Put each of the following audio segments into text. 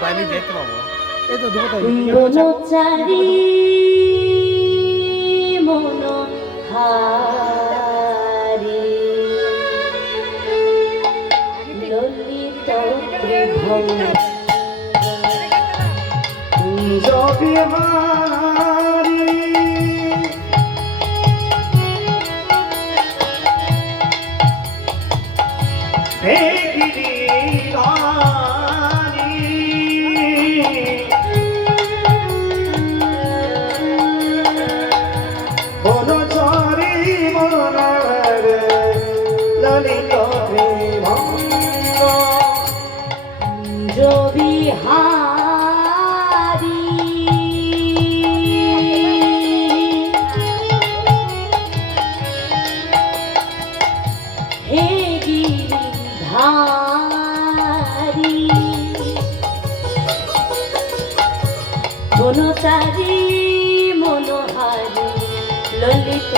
পাইনি দেখতে পাবো। এই তো দেবো তাই মনোচারী মনোহারি ললিত ত্রিভঙ্গ বিহারি হে গিরিধারি মনোচারী মনোহারি ললিত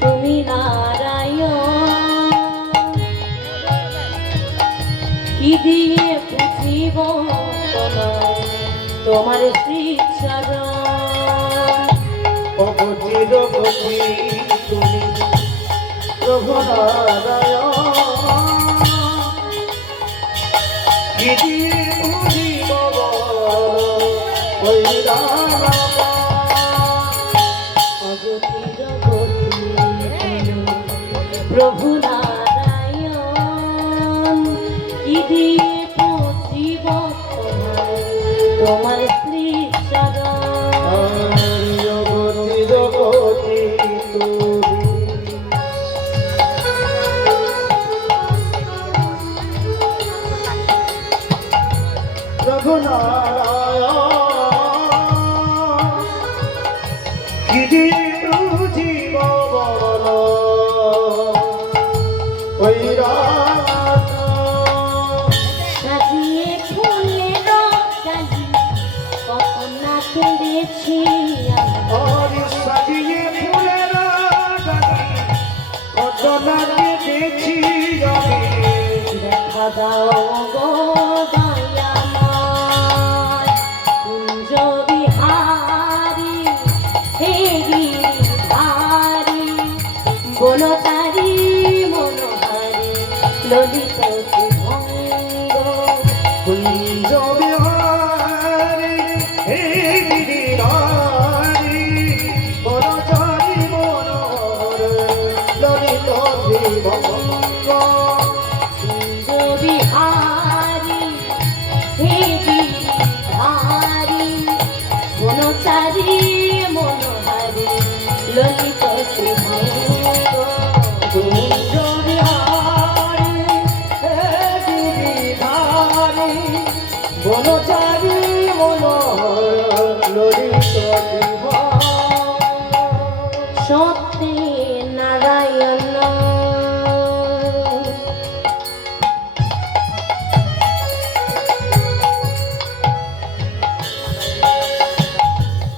তুমি নারায়ণ কি দিয়ে পুজিব তোমার শ্রী চরণ অবচিরপতি তুমি প্রভু নারায়ণ কি দিয়ে পুজিব ওই রাম প্রভু নারায়ণ কি দিয়ে পুজিব তোমার শ্রী চরণ জগতি প্রভু নারায়ণ কি দিয়ে পুজিব ওই রাম সাজিয়ে ফুলের ডালি কত না কেঁদেছি और सजिए फूलेर डाली कत ना केঁদেছি আমি দেখা দাও গো দয়াময় কুঞ্জ বিহারি হে গিরিধারি বনচারী মনোহারি ললিত ত্রিভঙ্গ কুঞ্জ বিহারী হে গিরিধারী বনচারী মনোহর ললিত ত্রিভঙ্গ কুঞ্জ বিহারি হে গিরিধারি বনচারী মনোহারি ললিত ত্রিভঙ্গ কুঞ্জ বিহারী হে গিরিধারী বনচারী মনোহর ললিত ত্রিভঙ্গ সত্যি নারায়ণ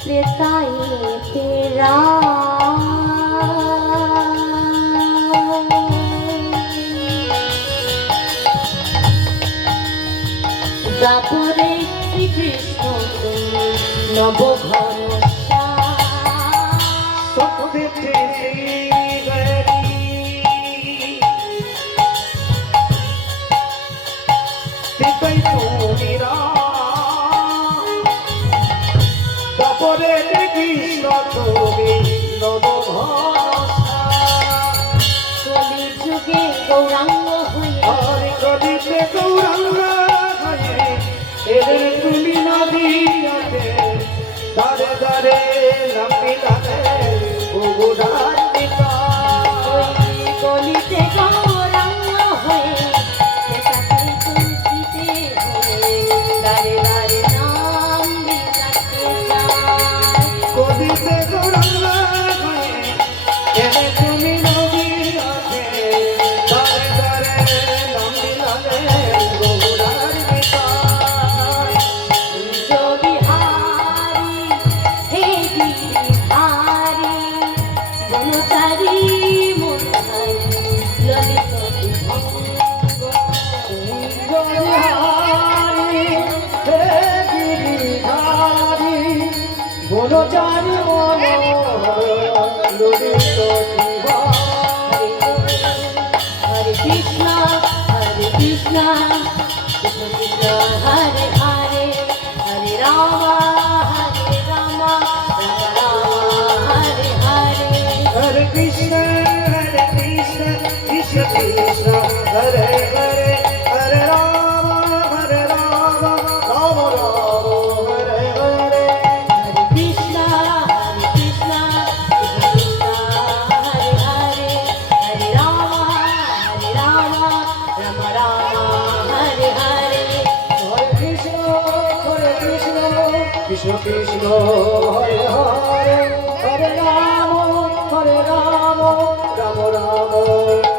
ত্রেতাই তেরা দ্বাপরে শ্রীকৃষ্ণ নবঘন সত্যে শ্রী তুমিরা তারপরে কৃষ্ণ তুমি নবভরসা কলিযুগে গৌরাঙ্গ হয়ে হরে কলিতে গৌরাঙ্গ হয়ে এদের তুমি নদীতে দারে দারে নামিলালে ভুবুধান্বিকা কলিতে গৌরাঙ্গ হয়ে তুলসীতে হয়ে দারে দারে নাম বিলাতে যায় কলিতে গৌরাঙ্গ হয়ে এদের তুমি নদীতে দারে দারে মুরারি মুরারি ললিত বিভঙ্গ কুঞ্জবিহারী হে গিরিধারী বনচারী মনোহর ললিত বিহারী। হরে Krishna Krishna Krishna Hare Hare Hare Ram Hare Hare Hare Krishna, Krishna Krishna, Hare Hare, Hare Rama, Rama Rama, Hare Hare. Krishna Krishna Hare Hare Hare Ram Ram Hare Hare Hare Krishna, Krishna Krishna, Hare Hare, Hare Rama, Rama Rama,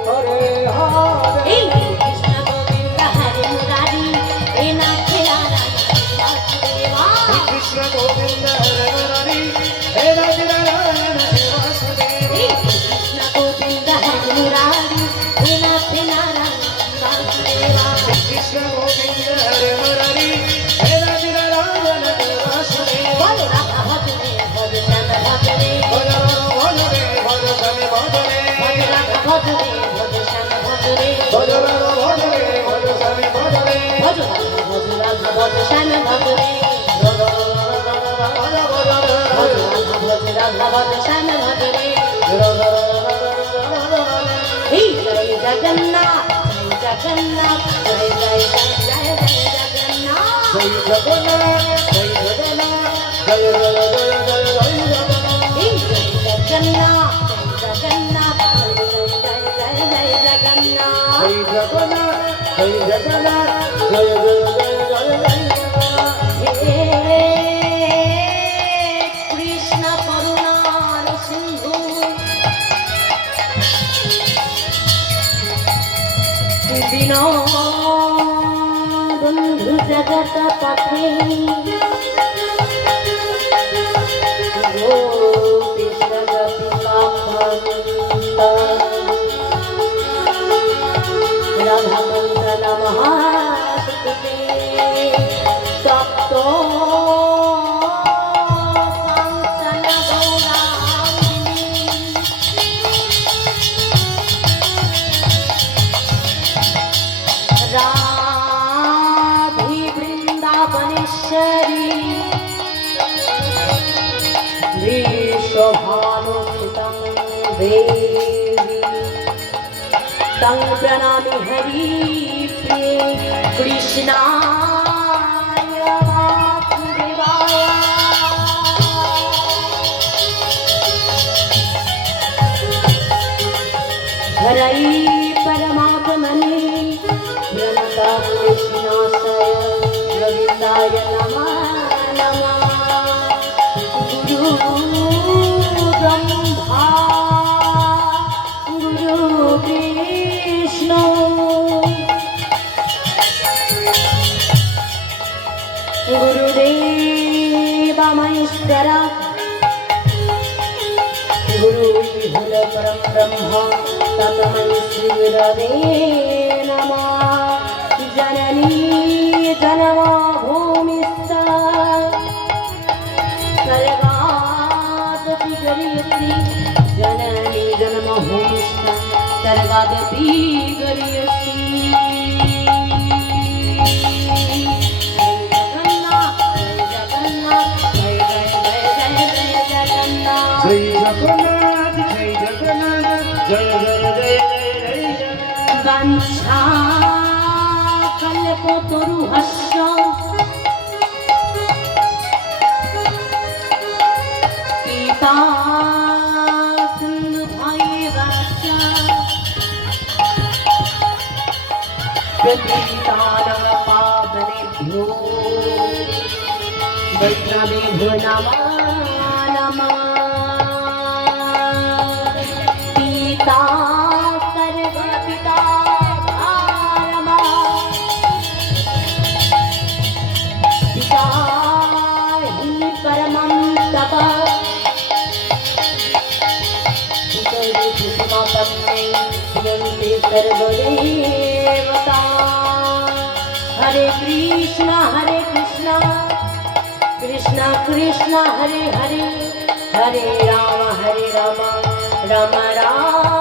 Hare Hare. এই কৃষ্ণ গোবিন্দ হরে মুরারি এ নাথে Narayan Vasudeva Krishna Govinda, Hare Murari, He Radha Rama, Vasudeva. এই কৃষ্ণ গোবিন্দ হরে মুরারি এ নাথে Narayan Vasudeva Krishna Govinda, Hare Murari, He Radha Rama, Vasudeva. বলো রাধা ভজনে ভজ শ্যাম ভজনে Bhola Bhola Bhola Sami Bhodale, ভজ রাধা ভজনে ভজ শ্যাম ভজনে Bhola Bhola Bhola Sami Bhodale, ভজ রাধা ভজ রাধা ভজ শ্যাম ভজনে Bhola Bhola Bhola ভজ রাধা ভজ রাধা ভজ শ্যাম ভজনে এই জয় জগন্নাথ জয় জগন্নাথ জয় জয় জয় জয় জয় Jagannath Jai Jagannath, Jai Jagannath, Jai Jai Jai Jai Jai Jagannath. এই জয় জগন্নাথ জয় জগন্নাথ জয় জয় জয় জয় জয় Jagannath Jai Jagannath, Jai Jagannath, Jai Jai Jai Jai Jagannath. হে কৃষ্ণ করুণার সিন্ধু দীন বন্ধু জগত পথে গোপীশ গতি কান্ত রাধাকান্ত নমঃ সুতে তপ্ত কাঞ্চন গৌরাঙ্গিনী রাধে বৃন্দাবনেশ্বরী বিশ্বভানুসুতং দেবী তং প্রণামি হরি প্রিয়ে কৃষ্ণায় বাসুদেবায় হরৈ পরমাত্মনে প্রণত কৃষ্ণাশয় গোবিন্দায় নমঃ নমঃ গুরু ব্রহ্মা গুরু বিষ্ণু গুরুদেব মহেশ্বর গুরু হল পরম ব্রহ্ম তস্मै শ্রী গুরবে নমঃ জননী জন্মভূমিশ্চ স্বর্গাদপি গরীয়সি জননী জন্মভূমিশ্চ স্বর্গাদপি গরীয়সি Jai Jagannath, Jai Jagannath, Jai Jai Jai Jai Jagannath. বাঞ্ছা কল্পতরুহস্য পিতা সিন্ধুভৈরশ্চ প্রতীতানাং পাবনেভ্যো বৈষ্ণবেভ্यो নমো নমঃ পিতা सर्वपिता धारमा पिता हि परमं तप पितरिति सर्वदेवता हरे कृष्णा कृष्णा कृष्णा हरे हरे हरे राम राम राम